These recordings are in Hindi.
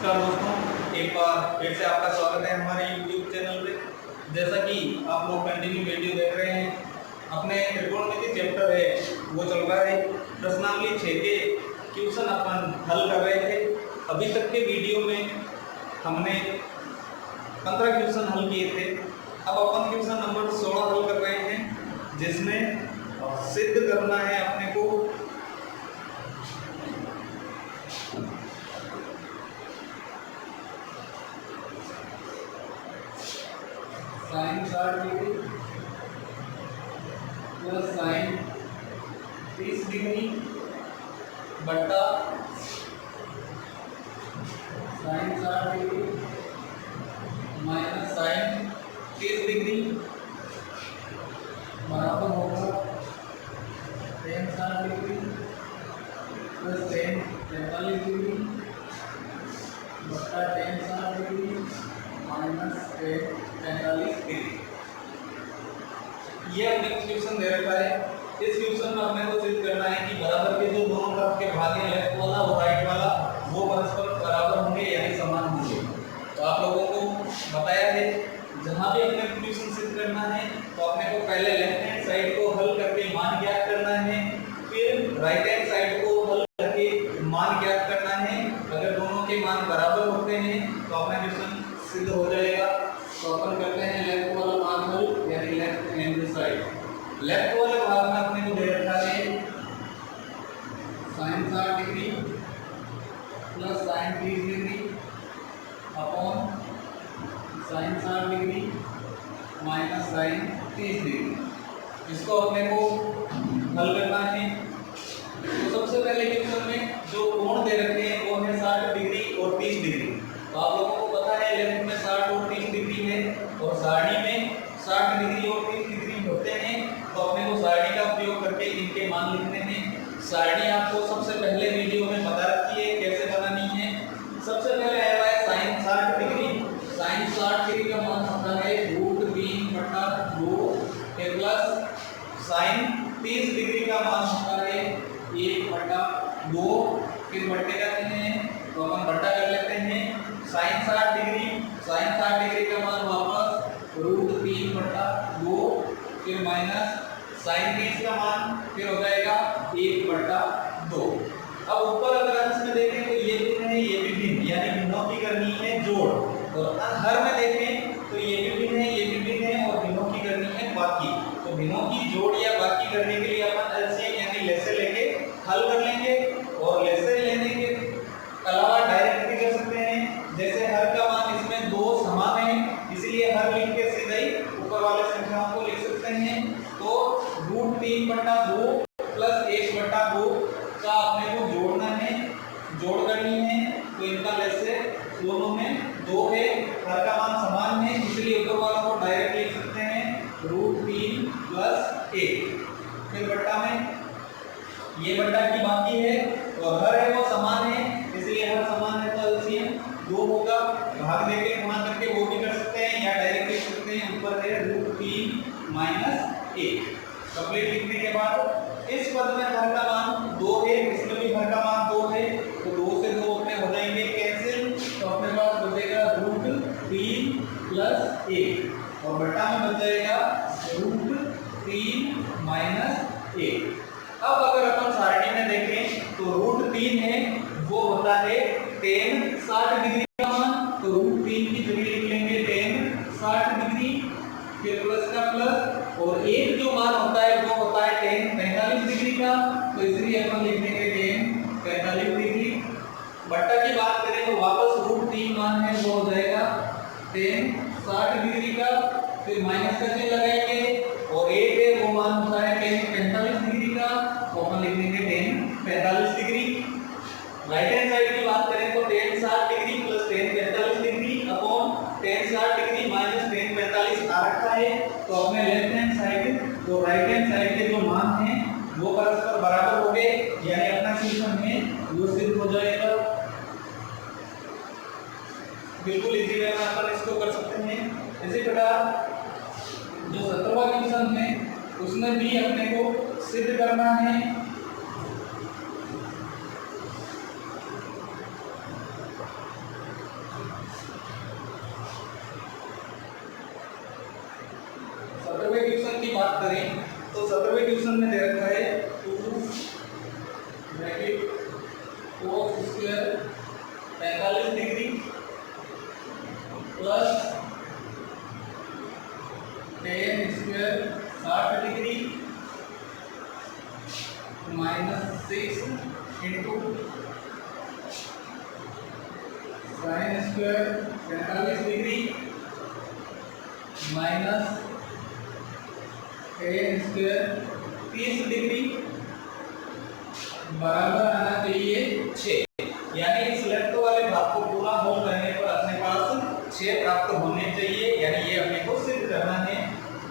नमस्कार दोस्तों, एक बार फिर से आपका स्वागत है हमारे YouTube चैनल पे। जैसा कि आप लोग कंटिन्यू वीडियो देख रहे हैं, अपने त्रिकोणमिति चैप्टर है वो चल रहा है। प्रश्नावली 6 के क्वेश्चन अपन हल कर रहे थे। अभी तक के वीडियो में हमने 15 क्वेश्चन हल किए थे। अब अपन क्वेश्चन नंबर 16 हल कर रहे हैं, जिसमें सिद्ध करना है अपने को sine 60 degree plus sine 30 degree बटा sine 60 degree minus sine 30 degree बराबर होगा tan 60 degree plus tan 45 degree बटा tan 60 degree minus tan 45 degree. ये अपने क्वेश्चन दे रखा है। इस क्वेश्चन में अपने को सिद्ध करना है कि बराबर के जो दोनों तरफ के भाग हैं, लेफ्ट वाला और राइट वाला, वो परस्पर बराबर होंगे यानी समान होंगे। तो आप लोगों को बताया है, जहां भी अपने क्वेश्चन सिद्ध करना है तो अपने को पहले लेफ्ट हैंड साइड को हल करके मान ज्ञात करना है, फिर राइट हैंड साइड को हल करके मान ज्ञात करना है। अगर दोनों के मान बराबर होते हैं तो अपना क्वेश्चन सिद्ध हो जाएगा। तो अपन करते हैं लेफ्ट वाला मान हल यानी लेफ्ट हैंड साइड। लेफ्ट वाले भाग में अपने को दे रखा है sin 60 degree plus sin 30 degree upon sin 60 degree minus sin 30 degree. इसको अपने को हल करना है। तो सबसे पहले क्वेश्चन में जो कोण दे रखे हैं वो है 60 डिग्री और 30 डिग्री। तो आप लोगों को पता है लेफ्ट में 60 और 30 डिग्री है और सारणी में 60 डिग्री और 30 डिग्री होते हैं। तो अपने को सारणी का प्रयोग करके इनके मान लिखने हैं। सारणी आपको सबसे पहले वीडियो में बता रखी है कैसे बनानी है। सबसे पहले आया है sin 60 डिग्री। sin 60 डिग्री का मान होता है √3/2 प्लस sin 30 डिग्री का मान होता है 1/2। फिर बट्टे करते हैं तो अपन बट्टा कर लेते हैं। sin 60 डिग्री का मान वापस √3/2 फिर माइनस sin 30 का मान फिर हो जाएगा 1/2। अब ऊपर अगर अंश में देखें तो ये भिन्न है, ये भी भिन्न, यानी भिन्नों की करनी है जोड़। और हर में देखें तो ये भी भिन्न है, ये भी भिन्न है और भिन्नों की करनी है बाकी। तो भिन्नों की जोड़ या बाकी करने के लिए अपन एलसीएम यानी लेसे लेके हल कर लेंगे। और लेसे लेने के अलावा डायरेक्ट भी कर सकते हैं। जैसे हर का मान इसमें 2 समान है, इसलिए हर लिख के सीधे ही ऊपर वाले संख्याओं को लिख सकते हैं। तो √3/2 प्लस 1/2 का अपने को जोड़ना है, जोड़ करनी है। तो इनका लेसे दोनों में 2 है, हर का मान समान है, इसलिए ऊपर वालों को डायरेक्ट लिख सकते हैं √3 + 1। फिर बट्टा में ये बट्टा की बाकी है और हर है वो समान है, इसलिए हर समान है तो एलसीएम 2 होगा। भाग देके गुणा करके वो भी कर सकते हैं या डायरेक्ट लिख सकते हैं। ऊपर है √3 - 1। कंप्लीट लिखने के बाद इस पद में हर का मान 2 है, इसमें भी हर का मान 2 है, तो 2 से 2 अपने हो जाएंगे कैंसिल। तो अपने पास बचेगा √3 + 1 और बट्टा में बच जाएगा √3 - 1। अब अगर अपन सारणी में देखें तो √3 है वो होता है tan 60 डिग्री का मान। तो √3 की जगह लिख लेंगे tan 60 डिग्री फिर प्लस का प्लस, और एक जो मान होता है वो होता है tan 45 डिग्री का। तो इसलिए अपन लिख देंगे tan 45 डिग्री। बट्टा की बात करें तो वापस √3 मान है वो हो जाएगा tan 60 डिग्री का, फिर माइनस का चिन्ह लगाएंगे और एक है वो मान होता है tan 45 डिग्री का, तो अपन लिख देंगे tan 45 degree. Right hand side की बात करें तो tan 60 degree plus tan 45 degree upon tan 60 degree minus tan 45 आ रखा है। तो अपने लेफ्ट हैंड साइड और राइट हैंड साइड के जो मान हैं वो परस्पर बराबर हो गए, यानी अपना क्वेश्चन है वो सिद्ध हो जाएगा। बिल्कुल इजी वे में अपन इसको कर सकते हैं। इसी प्रकार जो 17वां क्वेश्चन है उसमें भी अपने को सिद्ध करना है। बात करें तो 17वें क्वेश्चन में दे रखा है 2 bracket cos square 45 degree plus tan square 60 degree minus 6 into sine square 45 degree minus tan square 30 degree बराबर आना चाहिए 6। यानी इस लेफ्ट वाले भाग को पूरा होल करने पर अपने पास 6 प्राप्त होने चाहिए, यानी ये अपने को सिद्ध करना है।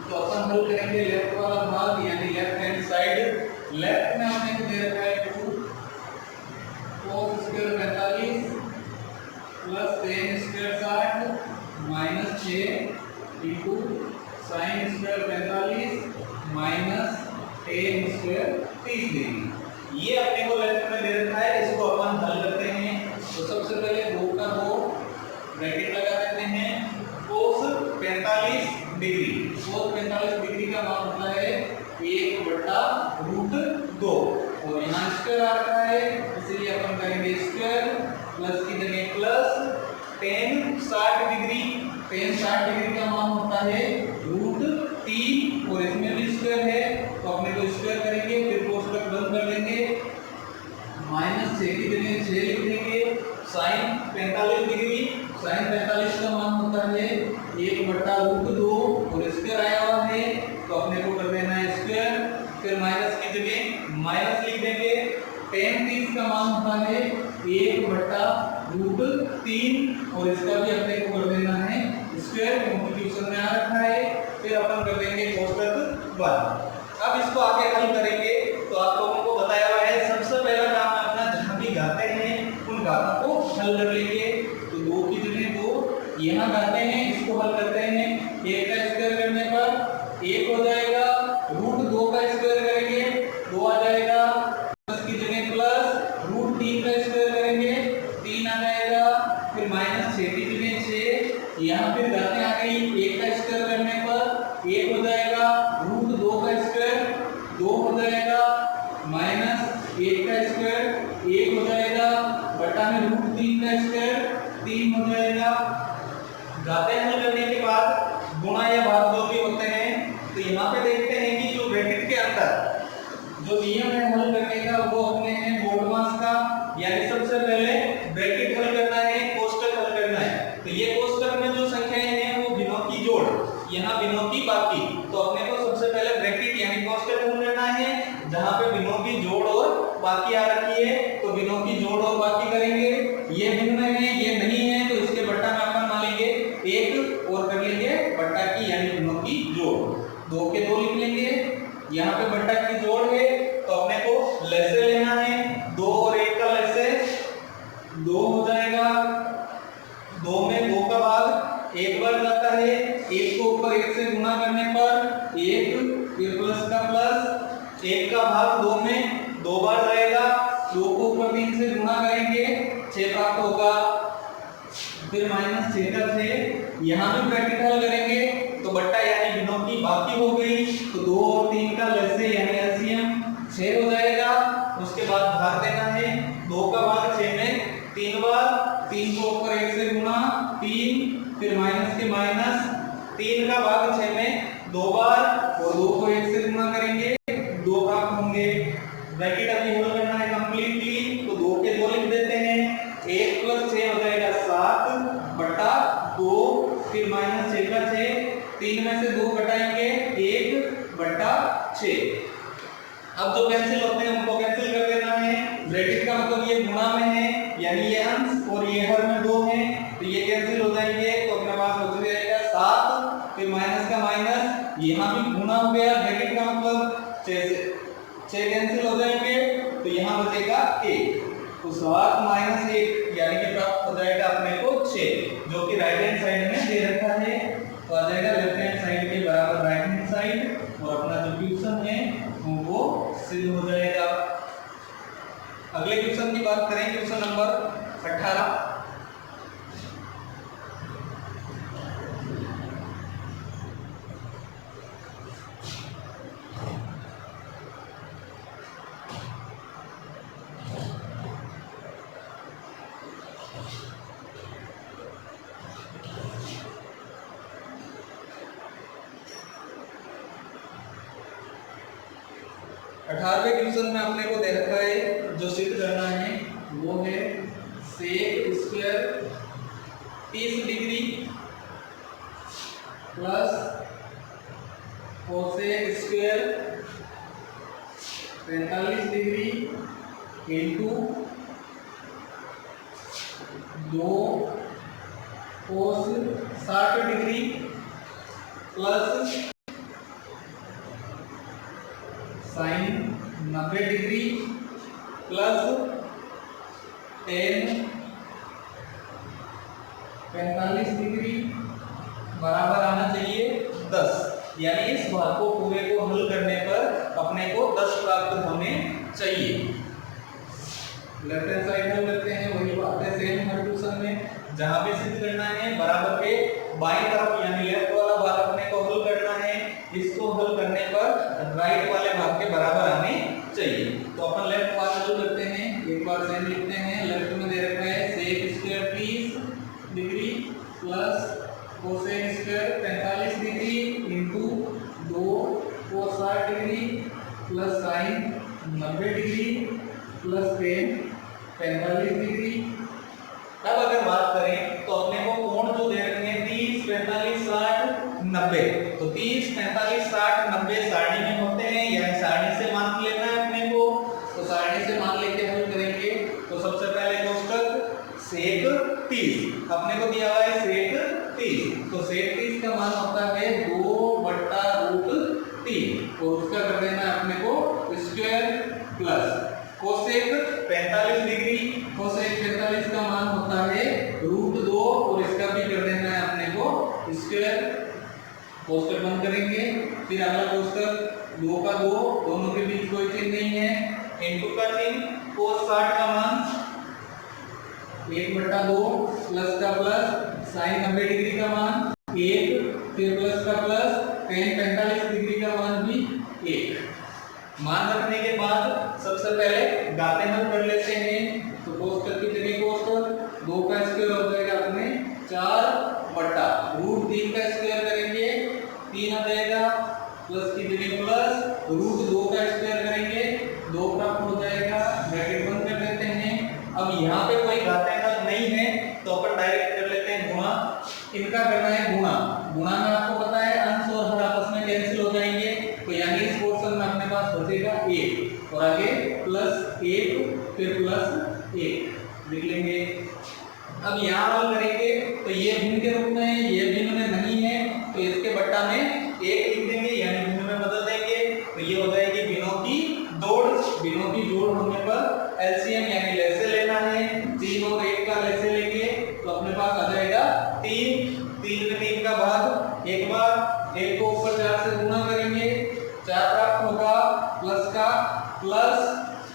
तो अपन हल करेंगे लेफ्ट वाला भाग यानी लेफ्ट हैंड साइड। लेफ्ट में हमने को दे रखा है 2 cos square 45 plus tan square 60 minus 6 into sine square 45 minus tan square 30 degree. ये अपने को लेफ्ट में दे रखा है, इसको अपन हल करते हैं। तो सबसे पहले 2 का 2 ब्रैकेट लगा देते हैं। cos 45 डिग्री, cos 45 डिग्री का मान होता है 1/√2 और यहाँ स्क्वायर आ रहा है, इसलिए अपन करेंगे स्क्वायर प्लस की जगह plus. tan 60 degree, tan 60 degree का मान होता है √3 और इसमें भी स्क्वायर है तो अपने को स्क्वायर करेंगे, फिर कोष्ठक बंद कर देंगे। माइनस 6 की जगह 6 लिख देंगे। साइन 45 डिग्री, साइन 45 का मान होता है 1/√2 और स्क्वायर आया हुआ है तो अपने को कर देना है स्क्वायर, फिर माइनस की जगह माइनस लिख देंगे। tan 30 का मान होता है 1/√3 और इसका भी अपने को कर देना है स्क्वायर, क्योंकि क्वेश्चन में आ रखा है। फिर अपन कर देंगे कोष्ठक बंद। अब इसको आगे हल करेंगे तो आप लोगों को बताया हुआ है सबसे पहला काम अपना जहां भी घाते हैं उन घातों को हल कर लेंगे। तो 2 की जगह 2 यहाँ घाते हैं, इसको हल करते हैं। 1 का स्क्वायर करने पर 1 हो जाएगा, √2 का स्क्वायर करेंगे 2 आ जाएगा, प्लस की जगह प्लस √3 का स्क्वायर करेंगे 3 आ जाएगा, फिर माइनस 6 की जगह 6, यहाँ फिर घाते आ गई। 1 का स्क्वायर करने पर 1 हो जाएगा, √2 का स्क्वायर 2 हो जाएगा, माइनस 1 का स्क्वायर 1 हो जाएगा, बटा में √3 का स्क्वायर 3 हो जाएगा। घाते हल करने के बाद गुणा या भाग जो भी होते हैं तो यहाँ पे देखते हैं कि जो ब्रैकेट के अंदर जो नियम है हल करने का वो अपने हैं बोडमास का, यानी सबसे पहले ब्रैकेट हल करना है, कोष्ठक हल करना है। तो ये कोष्ठक में जो संख्याएं हैं वो भिन्नों की जोड़, यहाँ भिन्नों की बाकी, तो अपने को सबसे पहले ब्रैकेट यानी कोष्ठक हल करना है। जहां पे भिन्नों की जोड़ और बाकी आ रखी है तो भिन्नों की जोड़ और बाकी करेंगे। ये भिन्न है ये नहीं है तो इसके बट्टा में अपन मान लेंगे 1 और कर लेंगे बट्टा की यानी भिन्नों की जोड़। 2 के 2 लिख लेंगे, यहाँ पे बट्टा की जोड़ है तो अपने को लसे लेना है। 2 और 1 का लसे 2 हो जाएगा, 2 में 2 का भाग 1 बार जाता है, 1 को ऊपर 1 से गुणा करने पर 1, फिर प्लस का प्लस, 1 का भाग 2 में 2 बार जाएगा, 2 को ऊपर 3 से गुणा करेंगे 6 प्राप्त होगा, फिर माइनस 6 का 6, यहाँ भी ब्रैकेट हल करेंगे तो बट्टा यानी भिन्नों की बाकी हो गई तो 2 और 3 का लसे यानी एलसीएम 6 हो जाएगा। उसके बाद भाग देना है, 2 का भाग 6 में 3 बार, 3 को ऊपर 1 से गुणा 3, फिर माइनस के माइनस, 3 का भाग 6 में 2 बार और 2 को 1 से गुणा करेंगे 2 प्राप्त होंगे। ब्रैकेट अभी हल करना है कंप्लीटली तो 2 के 2 लिख देते हैं, 1 प्लस 6 हो जाएगा 7 बटा 2, फिर माइनस 6 का 6, 3 में से 2 घटाएंगे 1 बटा 6। अब जो कैंसिल होते हैं उनको कैंसिल कर देना है। ब्रैकेट का मतलब ये गुणा में है यानी ये अंश और ये हर में 2 है तो ये कैंसिल हो जाएंगे तो अपने पास बच जाएगा 7, फिर माइनस का माइनस, यहाँ भी गुणा हो गया, ब्रैकेट का मतलब 6 कैंसिल हो जाएंगे तो यहाँ बचेगा 1, तो 7 माइनस 1 यानी कि प्राप्त हो जाएगा अपने को 6, जो कि राइट हैंड साइड में दे रखा है तो आ जाएगा लेफ्ट हैंड साइड के बराबर राइट हैंड साइड और अपना जो क्वेश्चन है वो सिद्ध हो जाएगा। अगले क्वेश्चन की बात करें, क्वेश्चन नंबर 18। 18वें क्वेश्चन में अपने को दे रखा है जो सिद्ध करना है वो है sec square 30 degree plus cosec square 45 degree into 2 cos 60 degree plus sine 90 degree plus tan 45 degree बराबर आना चाहिए 10। यानी इस भाग को पूरे को हल करने पर अपने को 10 प्राप्त होने चाहिए। लेफ्ट हैंड साइड हल करते हैं, वही बात है सेम हर क्वेश्चन में। जहां पे सिद्ध करना है बराबर के बाईं तरफ यानी लेफ्ट वाला भाग अपने को हल करना है, इसको हल करने पर राइट वाले भाग के बराबर आने चाहिए। तो अपन लेफ्ट वाला हल करते हैं, एक बार सेम लिखते हैं। लेफ्ट में दे रखा है sec square 30 degree plus cosec square 45 degree into 2 cos 60 degree plus sine 90 degree plus tan 45 degree. अब अगर बात करें तो अपने को कोण जो दे रखे हैं 30 45 60 90, तो 30 45 60 90 सारणी में होते हैं, यानी सारणी से मान लेना है अपने को। तो सारणी से मान लेके हल करेंगे। तो सबसे पहले कोष्टक सेक 30 अपने को दिया हुआ है सेक 30, तो सेक 30 का मान होता है 2/√3 और उसका कर देना है अपने को square plus cosec 45 degree, cosec 45 का मान होता है √2 और इसका भी कर देना है अपने को स्क्वायर। कोष्टक बंद करेंगे, फिर अगला कोष्टक 2 का 2 दोनों के बीच कोई चिन्ह नहीं है, इनटू का चिन्ह cos 60 का मान 1/2 प्लस का प्लस साइन 90 डिग्री का मान 1 फिर प्लस का प्लस tan 45 डिग्री का मान भी 1। मान रखने के बाद सबसे पहले घाते हल कर लेते हैं। तो कोष्टक की जगह कोष्टक 2 का स्क्वायर हो जाएगा अपने 4/√3 का स्क्वायर करेंगे 3 आ जाएगा, प्लस की जगह प्लस √2 का स्क्वायर करेंगे 2 प्राप्त हो जाएगा, ब्रैकेट बंद कर लेते हैं। अब यहाँ पे कोई घाते हल नहीं है तो अपन डायरेक्ट कर लेते हैं गुणा। इनका करना है गुणा। गुणा में आपको पता है अंश और हर आपस में कैंसिल हो जाएंगे, तो यानी इस पोर्शन में अपने पास बचेगा 1 और आगे प्लस 1 फिर प्लस 1 लिख लेंगे। अब यहाँ हल करेंगे तो ये भिन्न के रूप में है, ये भिन्न में नहीं है, तो इसके बट्टा में 1 लिख देंगे यानी भिन्न में बदल देंगे। तो ये हो जाएगी भिन्नों की जोड़। भिन्नों की जोड़ होने पर एलसीएम यानी लैसे लेना है, 3 और 1 का लैसे लेंगे तो अपने पास आ जाएगा 3 में 3 का भाग, एक बार 1 को ऊपर 4 से गुणा करेंगे 4 प्राप्त होगा, प्लस का प्लस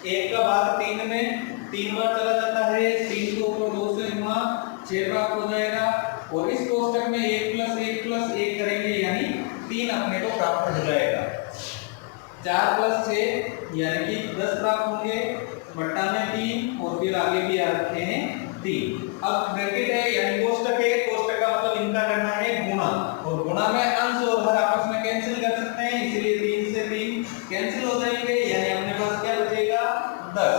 1 का भाग 3 में 3 बार चला जाता है, 3 को ऊपर 2 से गुणा 6 प्राप्त हो जाएगा और इस कोष्टक में 1 करेंगे यानी 3 अपने को प्राप्त हो जाएगा। 4 + 6 यानी कि 10 प्राप्त होंगे, बट्टा में 3 और फिर आगे भी आ रखे हैं 3। अब ब्रैकेट है यानी कोष्टक है, कोष्टक का मतलब इनका करना है गुणा और गुणा में अंश और हर आपस में कैंसिल कर सकते हैं, इसलिए 3 से 3 कैंसिल हो जाएंगे यानी अपने पास क्या बचेगा 10।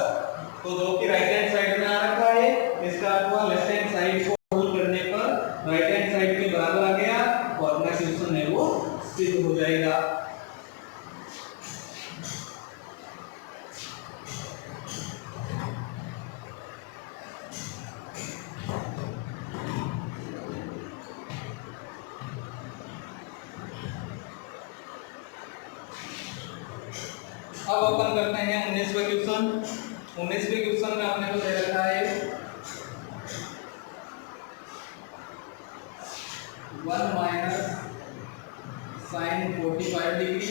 तो जो कि राइट हैंड साइड में आ रखा है इसका आपको लेफ्ट हैंड साइड को हल करने पर राइट हैंड साइड के बराबर आ गया और अपना क्वेश्चन है वो सिद्ध हो जाएगा। अब अपन करते हैं 19वें क्वेश्चन। 19वें क्वेश्चन में आपने को दे रखा है 1 - sin 45 degree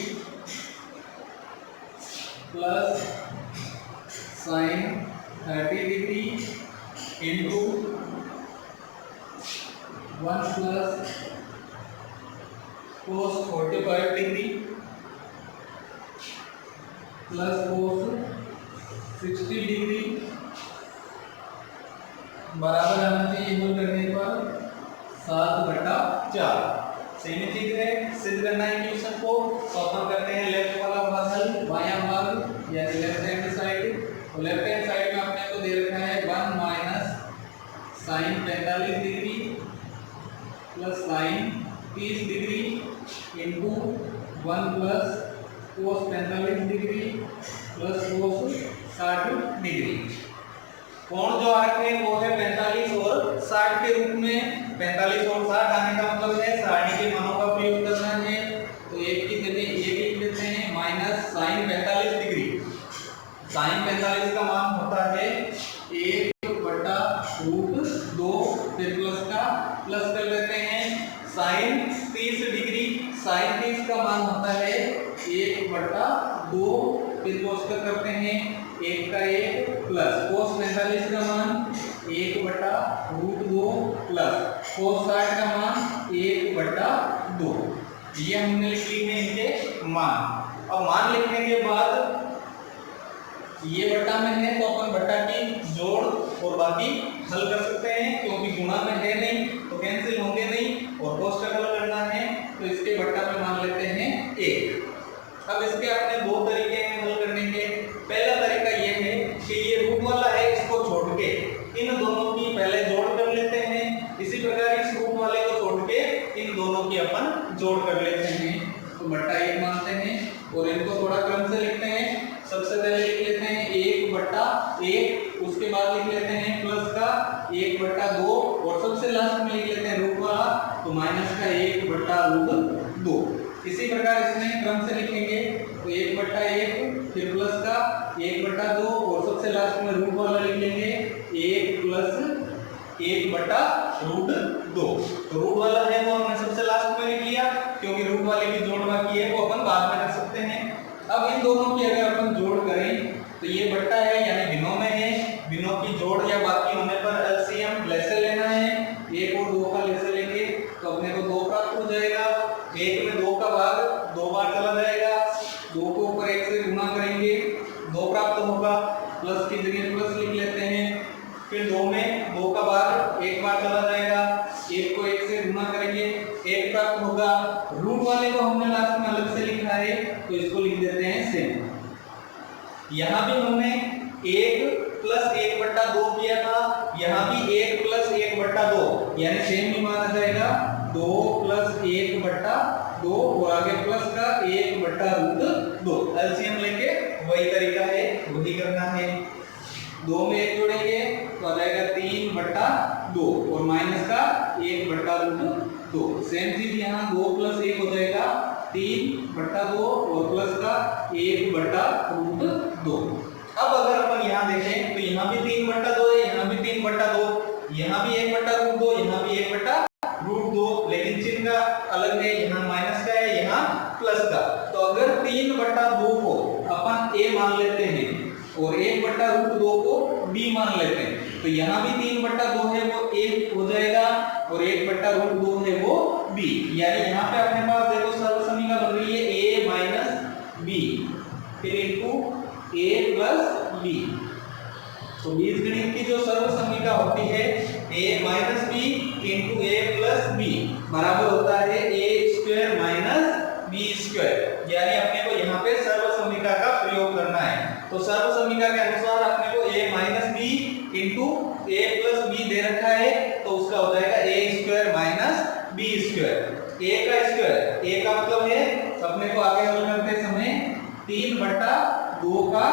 plus sin 30 degree into 1 plus cos 45 degree plus cos 60 degree बराबर आना चाहिए हल करने पर 7/4। सेमी चीज है, सिद्ध करना है क्वेश्चन को। तो अपन करते हैं लेफ्ट वाला भाग हल, बायां भाग यानी लेफ्ट हैंड साइड। तो लेफ्ट हैंड साइड में अपने को दे रखा है 1 minus sine 45 degree plus sine 30 degree into 1 plus cos 45 degree plus cos 60 degree. कोण जो आ रखे हैं वो है 45 और 60 के रूप में। 45 और 60 आने का मतलब है सारणी के मानों का प्रयोग करना है। तो एक की जगह ये लिख देते हैं माइनस साइन 45 डिग्री। साइन 45 का मान होता है 1/√2, फिर प्लस का प्लस कर लेते हैं। साइन 30 डिग्री, साइन 30 का मान होता है 1/2, फिर कोस का करते हैं 1 का 1 प्लस कोस 45 का मान 1/√2 प्लस कोस 60 का मान 1/2। ये हमने लिख ली है इनके मान। अब मान लिखने के बाद ये बट्टा में है तो अपन बट्टा की जोड़ और बाकी हल कर सकते हैं, क्योंकि गुणा में है नहीं तो कैंसिल होंगे नहीं और कोस का हल करना है तो इसके बट्टा में मान लेते हैं 1। अब इसके अपने दो तरीके हैं हल करने के। पहला तरीका ये है कि ये रूट वाला है इसको छोड़ के इन दोनों की पहले जोड़ कर लेते हैं। इसी प्रकार इस रूट वाले को छोड़ के इन दोनों की अपन जोड़ कर लेते हैं। तो बट्टा 1 मानते हैं और इनको थोड़ा क्रम से लिखते हैं। सबसे पहले लिख लेते हैं 1/1, उसके बाद लिख लेते हैं प्लस का 1/2 और सबसे लास्ट में लिख लेते हैं रूट वाला तो माइनस का 1/√2। इसी प्रकार इसमें क्रम से लिखेंगे तो 1/1 फिर प्लस का 1/2 और सबसे लास्ट में रूट वाला लिख लेंगे 1 + 1/√2। तो रूट वाला है वो हमने सबसे लास्ट में लिख लिया, क्योंकि रूट वाले की जोड़ बाकी है वो अपन बाद में कर सकते हैं। अब इन दोनों की अगर अपन जोड़ करें तो ये बट्टा है यानी भिन्नों में है, भिन्नों की जोड़ या बाकी होने पर एलसीएम लेसे लेना है। 1 और 2 का लेसे लेंगे तो अपने को 2 प्राप्त हो जाएगा। 1 में 2 का भाग 2 बार चला जाएगा, 2 को ऊपर 1 से गुणा करेंगे 2 प्राप्त होगा, प्लस की जगह प्लस लिख लेते हैं। फिर 2 में 2 का भाग 1 बार चला जाएगा, 1 को 1 से गुणा करेंगे 1 प्राप्त होगा। रूट वाले को हमने लास्ट में अलग से लिखा है तो इसको लिख देते हैं सेम। यहाँ भी हमने 1 + 1/2 किया था, यहाँ भी 1 + 1/2 यानी सेम ही माना जाएगा 2 + 1/2 और आगे प्लस का 1/√2। एलसीएम लेके वही तरीका है, वही करना है। 2 में 1 जोड़ेंगे तो आ जाएगा 3/2 और माइनस का 1/√2। सेम चीज यहाँ 2 + 1 हो जाएगा 3/2 और प्लस का 1/√2। अब अगर अपन यहाँ देखें तो यहाँ भी 3/2 है, यहाँ भी 3/2, यहाँ भी 1/√2, यहाँ भी 1/√2, लेकिन चिन्ह का अलग है, यहाँ माइनस का है, यहाँ प्लस का। तो अगर 3/2 को अपन a मान लेते हैं और 1/√2 को b मान लेते हैं तो यहाँ भी 3/2 है वो a हो जाएगा और 1/√2 है वो b। यानी यहाँ पे अपने पास देखो सर्वसमीका बन रही है a - b फिर इनटू a + b। तो बीजगणित की जो सर्वसमीका होती है a - b * a + b बराबर होता है a² - b²। यानी अपने को यहाँ पे सर्वसमीका का प्रयोग करना है। तो सर्वसमीका के अनुसार अपने को a - b * a + b दे रखा है तो उसका हो जाएगा a² - b²। a का स्क्वायर, a का मतलब है अपने को आगे हल करते समय 3/2 का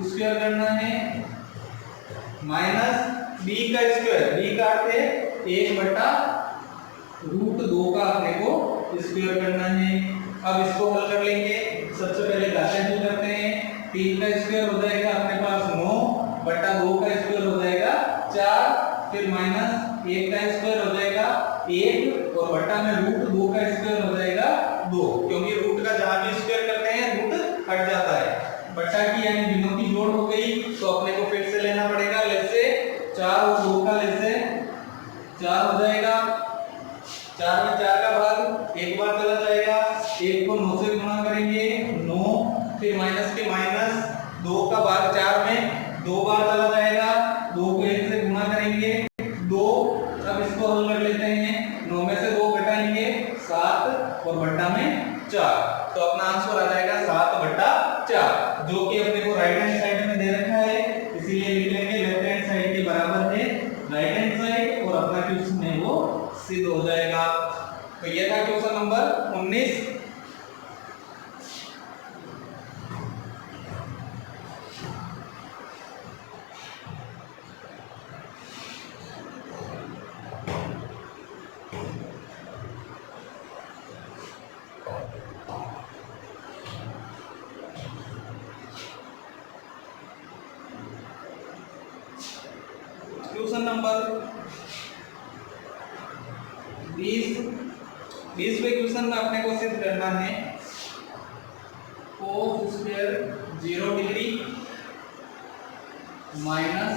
स्क्वायर करना है माइनस b का स्क्वायर, b का अर्थ है 1/√2 का अपने को स्क्वायर करना है। अब इसको हल कर लेंगे। सबसे पहले घातें हल करते हैं। 3 का स्क्वायर हो जाएगा अपने पास 9/2 का स्क्वायर हो जाएगा 4, फिर माइनस 1 का स्क्वायर हो जाएगा 1 और बट्टा में √2 का स्क्वायर हो जाएगा 2, क्योंकि रूट का जहां भी स्क्वायर करते हैं रूट हट जाता है। बट्टा की यानी भिन्नों की जोड़ हो गई तो अपने को फिर से लेना पड़ेगा लेसे 4 और 2 का लेसे 4 हो जाएगा। 4 में 4 का भाग 1 बार चला जाएगा, 1 को 9 से गुणा करेंगे 9, फिर माइनस के माइनस 2 का भाग 4 में 2 बार चला जाएगा, 2 को 1 से गुणा करेंगे 2। अब इसको हल कर लेते हैं। 9 में से 2 घटाएंगे 7 और बट्टा में 4 तो अपना आंसर आ जाएगा 7/4, जो कि अपने को राइट सिद्ध हो जाएगा। तो ये था क्वेश्चन नंबर 19। क्वेश्चन नंबर 20वें क्वेश्चन में अपने को सिद्ध करना है cos square 0 degree minus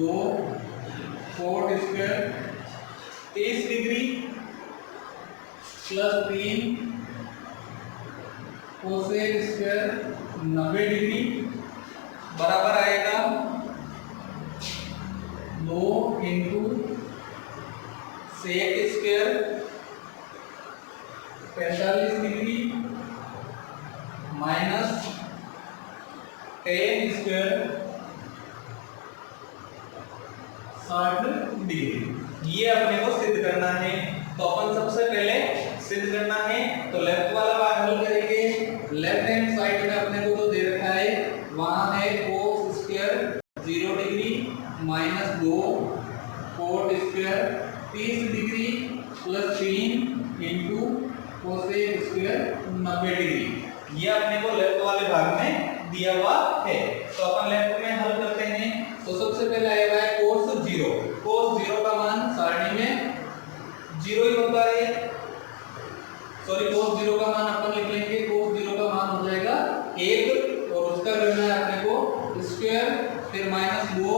2 cot square 30 degree plus 3 cosec square 90 degree बराबर आएगा 2 into sec square 45 degree minus 10 square 60 degree. ये अपने को सिद्ध करना है। तो अपन सबसे पहले सिद्ध करना है तो लेफ्ट वाला भाग हल करेंगे। लेफ्ट हैंड साइड में अपने को जो दे रखा है वहां है cos square 0 degree minus 2 cot square 30 degree plus 3 into cosec square 90 degree. ये अपने को लेफ्ट वाले भाग में दिया हुआ है। तो अपन लेफ्ट में हल करते हैं। तो सबसे पहले आएगा कोस 0। कोस 0 का मान सारणी में 0 ही होता है। सॉरी, कोस 0 का मान अपन लिख लेंगे। कोस 0 का मान हो जाएगा 1 और उसका करना है अपने को स्क्वायर फिर माइनस 2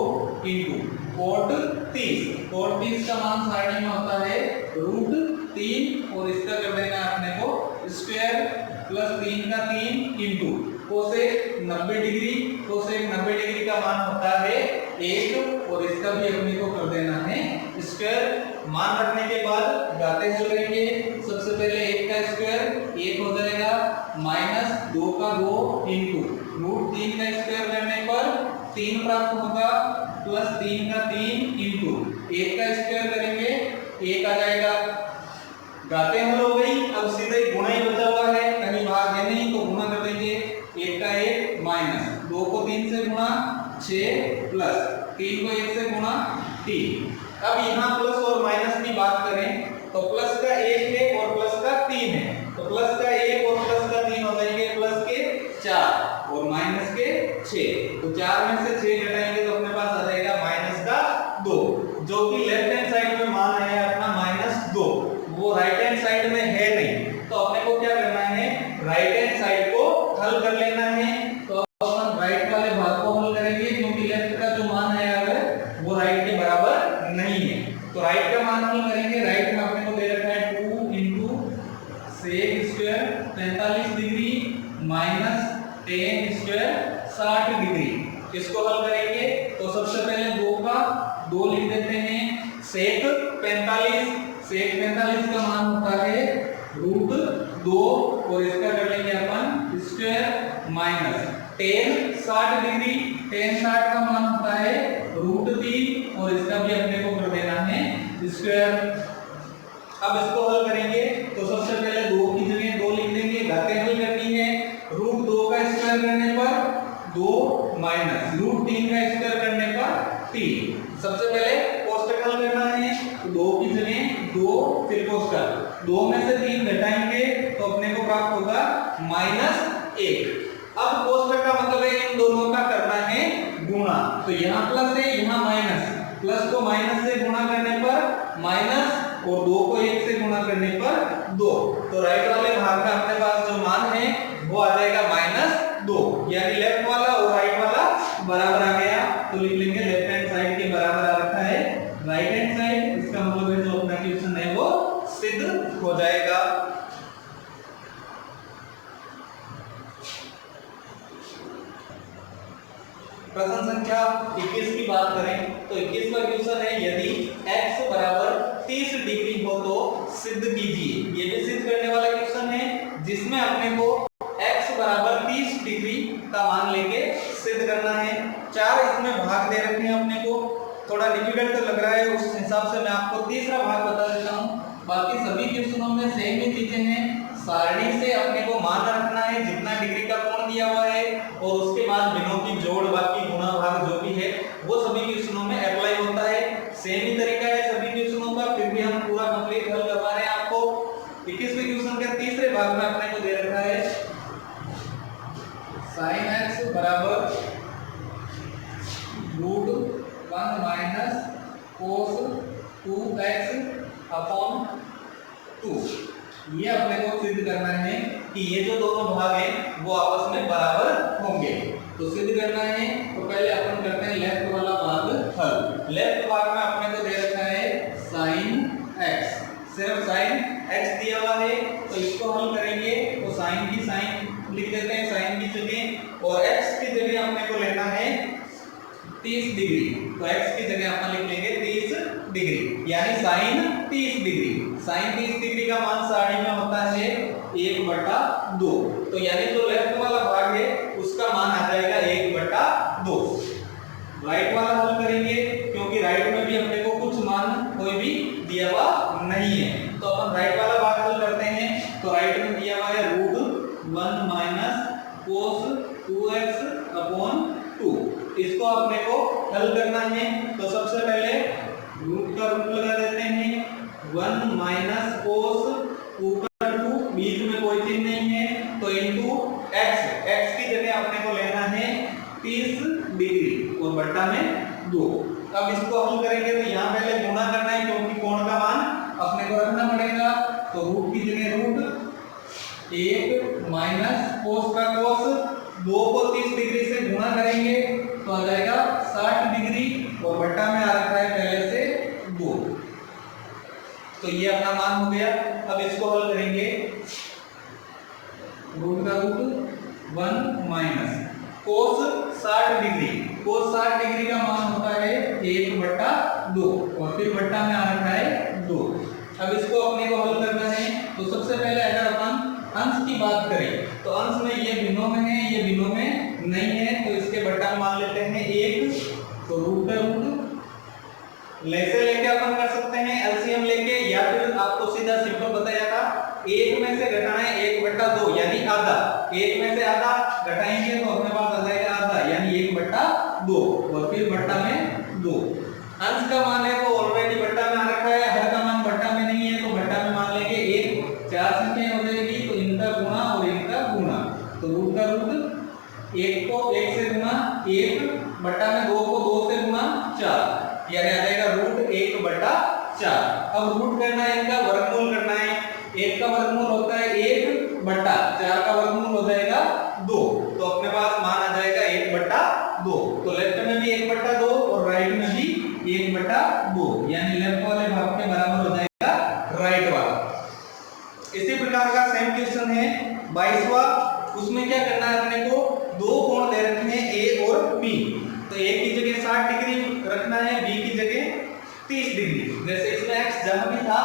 इंटू कोट 30। कोट 30 का मान सारणी में होता है √3 और इसका कर देना है अपने को स्क्वायर प्लस 3 का 3 into cosec 90 degree. Cosec 90 degree का मान होता है 1 और इसका भी अपने को कर देना है स्क्वायर। मान रखने के बाद घाते हल करेंगे। सबसे पहले 1 का स्क्वायर 1 हो जाएगा माइनस 2 का 2 इंटू √3 का स्क्वायर करने पर 3 प्राप्त होगा प्लस 3 का 3 इंटू 1 का स्क्वायर करेंगे 1 आ जाएगा। घाते हल हो गई। अब सीधे गुणा ही बचा हुआ है, कहीं भाग है नहीं तो गुणा कर देंगे। 1 का 1 माइनस 2 को 3 से गुणा 6 प्लस 3 को 1 से गुणा 3। अब यहाँ प्लस और माइनस की बात करें तो प्लस का 1 है और प्लस का 3 है। तो प्लस का 1 और प्लस का 3 हो जाएंगे प्लस के 4 और माइनस के 6। तो 4 में से 6 घटाएंगे तो अपने पास आ जाएगा माइनस का 2, जो कि लेफ्ट हैंड साइड में मान है अपना -2। वो राइट हैंड साइड में है नहीं। तो अपने को क्या करना है, राइट हैंड साइड को हल कर लेना है। तो अपन राइट वाले भाग को हल करेंगे क्योंकि लेफ्ट का जो मान है अगर वो राइट के बराबर नहीं है। तो राइट का मान हल करेंगे। राइट में अपने को दे रखा है 2 into sec square 45 degree minus 10 square 60 degree. इसको हल करेंगे तो सबसे पहले 2 का 2 लिख देते हैं। सेक 45 का मान होता है √2 और इसका कर लेंगे अपन स्क्वायर माइनस 10 60 डिग्री। 10 60 का मान होता है √3 और इसका भी अपने को कर देना है स्क्वायर। अब इसको हल करेंगे तो सबसे पहले 2 की जगह 2 लिख देंगे। घाते हल करनी है। √2 का स्क्वायर करने पर 2 माइनस √3 का स्क्वायर करने पर 3। सबसे पहले कोष्टक हल करना है। तो 2 की जगह 2 फिर कोष्टक 2 में से 3 घटाएंगे तो अपने को प्राप्त होगा -1। अब कोष्टक का मतलब है इन दोनों का करना है गुणा। तो यहाँ प्लस है यहाँ माइनस, प्लस को माइनस से गुणा करने पर माइनस और 2 को 1 से गुणा करने पर 2। तो राइट वाले भाग में अपने पास जो मान है वो आ जाएगा -2, यानी लेफ्ट वाला और राइट वाला बराबर आ गया। तो लिख लेंगे लेफ्ट हैंड साइड के बराबर आ रखा है राइट हैंड साइड। इसका मतलब है जो अपना क्वेश्चन है वो सिद्ध हो जाएगा। प्रश्न संख्या 21 की बात करें तो 21वां क्वेश्चन है यदि x बराबर 30 डिग्री हो तो सिद्ध कीजिए। ये भी सिद्ध करने वाला क्वेश्चन है जिसमें अपने को x बराबर 30 डिग्री का मान लेके सिद्ध करना है। 4 इसमें भाग दे रखे हैं अपने को। थोड़ा डिफिकल्ट तो लग रहा है, उस हिसाब से मैं आपको तीसरा भाग बता देता सारणी से अपने को मान रखना है जितना डिग्री का कोण दिया हुआ है, और उसके बाद भिन्नों की जोड़, बाकी गुणा भाग जो भी है वो सभी क्वेश्चनों में अप्लाई होता है। सेम ही तरीका है सभी क्वेश्चनों का, फिर भी हम पूरा कंप्लीट हल करवा रहे हैं आपको। 21वें क्वेश्चन के तीसरे भाग में अपने को दे रखा है sin x बराबर √1 माइनस cos 2x अपॉन 2। ये अपने को सिद्ध करना है कि ये जो दोनों भाग हैं वो आपस में बराबर होंगे। तो सिद्ध करना है तो पहले अपन करते हैं लेफ्ट वाला भाग हल। लेफ्ट भाग में अपने को दे रखा है sin x, सिर्फ sin x दिया हुआ है, तो इसको हल करेंगे तो sin की sin लिख देते हैं sin की जगह, और x की जगह अपने को लेना है 30 डिग्री। तो x की जगह अपन लिख लेंगे 30 डिग्री, यानी sin 30 डिग्री। sin 30 डिग्री का मान सारणी में होता है 1/2। तो यानी जो लेफ्ट वाला भाग है उसका मान आ जाएगा 1/2। राइट वाला हल करेंगे क्योंकि राइट में भी अपने को कुछ मान कोई भी दिया हुआ नहीं है, तो अपन राइट वाला भाग हल करते हैं। तो राइट में दिया हुआ है √1 माइनस cos 2x अपॉन 2। इसको अपने को हल करना है, तो सबसे पहले रूट का रूट लगा देते हैं। 1 माइनस cos 2 का 2, बीच में कोई चीज नहीं है, तो इनटू x की जगह अपने को लेना है 30 डिग्री और बट्टा में 2। अब इसको हल करेंगे तो यहाँ पहले गुणा करना है क्योंकि कोण का मान अपने को रखना पड़ेगा। तो रूट की जगह रूट 1 माइनस cos का cos, 2 को 30 डिग्री से गुणा करेंगे तो आ जाएगा 60 डिग्री और बट्टा में आ रखा है पहले से 2। तो ये अपना मान हो गया। अब इसको हल करेंगे, रूट का root 1 minus cos 60 degree, cos 60 degree का मान होता है 1/2 और फिर बट्टा में आ रखा है 2। अब इसको अपने को हल करना है। तो सबसे पहले अगर अपन अंश की बात करें तो अंश में ये भिन्नों में है, ये भिन्नों में नहीं है, तो इसके बट्टा में मान लेते हैं 1। तो रूट का रूट लेसे लेके अपन कर सकते हैं एलसीएम लेके, या फिर आपको सीधा सिंपल बताया था 1 में से घटाना है 1/2 यानी आधा। 1 में से आधा घटाएंगे तो अपने पास आ जाएगा आधा यानी 1/2 और फिर बट्टा में 2। अंश का मान है वो ऑलरेडी बट्टा में आ रखा है, हर का मान बट्टा में नहीं है, तो बट्टा में मान लेंगे 1। 4 संख्याएं हो जाएगी तो इनका गुणा और इनका गुणा। तो रूट का रूट 1 को 1 से गुणा 1 बट्टा में 2 को 2 से गुणा 4 यानी आ जाएगा √1/4। अब रूट करना है, इनका वर्गमूल करना है। 1 का वर्गमूल होता है 1/4 का वर्गमूल हो जाएगा 2, तो अपने पास मान आ जाएगा 1/2। तो लेफ्ट में भी 1/2 और राइट में भी 1/2, यानी लेफ्ट वाले भाग के बराबर हो जाएगा राइट वाला। इसी प्रकार का सेम क्वेश्चन है 22वां। उसमें क्या करना है अपने को, दो कोण दे रखे हैं A और B, तो A की जगह 60 डिग्री रखना है, B की जगह 30 डिग्री। जैसे इसमें x जहां भी था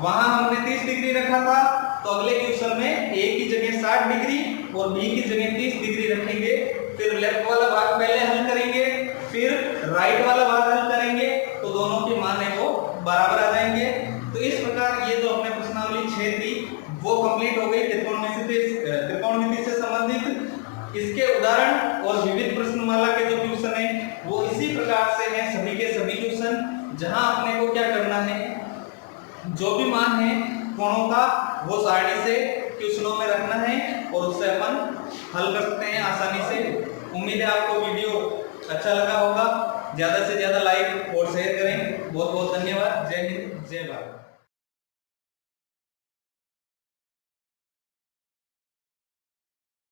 वहां हमने 30 डिग्री रखा था, तो अगले क्वेश्चन में A की जगह 60 डिग्री और B की जगह 30 डिग्री रखेंगे। फिर लेफ्ट वाला भाग पहले हल करेंगे, फिर राइट वाला भाग हल करेंगे, तो दोनों के मान है वो बराबर आ जाएंगे। तो इस प्रकार ये जो अपने प्रश्नावली 6 थी वो कंप्लीट हो गई त्रिकोणमिति से संबंधित। इसके उदाहरण और विविध प्रश्नमाला के जो क्वेश्चन है वो इसी प्रकार से हैं, सभी के सभी क्वेश्चन, जहां अपने को क्या करना है, जो भी मान है कोणों का वो सारणी से क्वेश्चनों में रखना है और उससे अपन हल कर सकते हैं आसानी से। उम्मीद है आपको वीडियो अच्छा लगा होगा, ज्यादा से ज्यादा लाइक और शेयर करें। बहुत बहुत धन्यवाद। जय हिंद, जय भारत।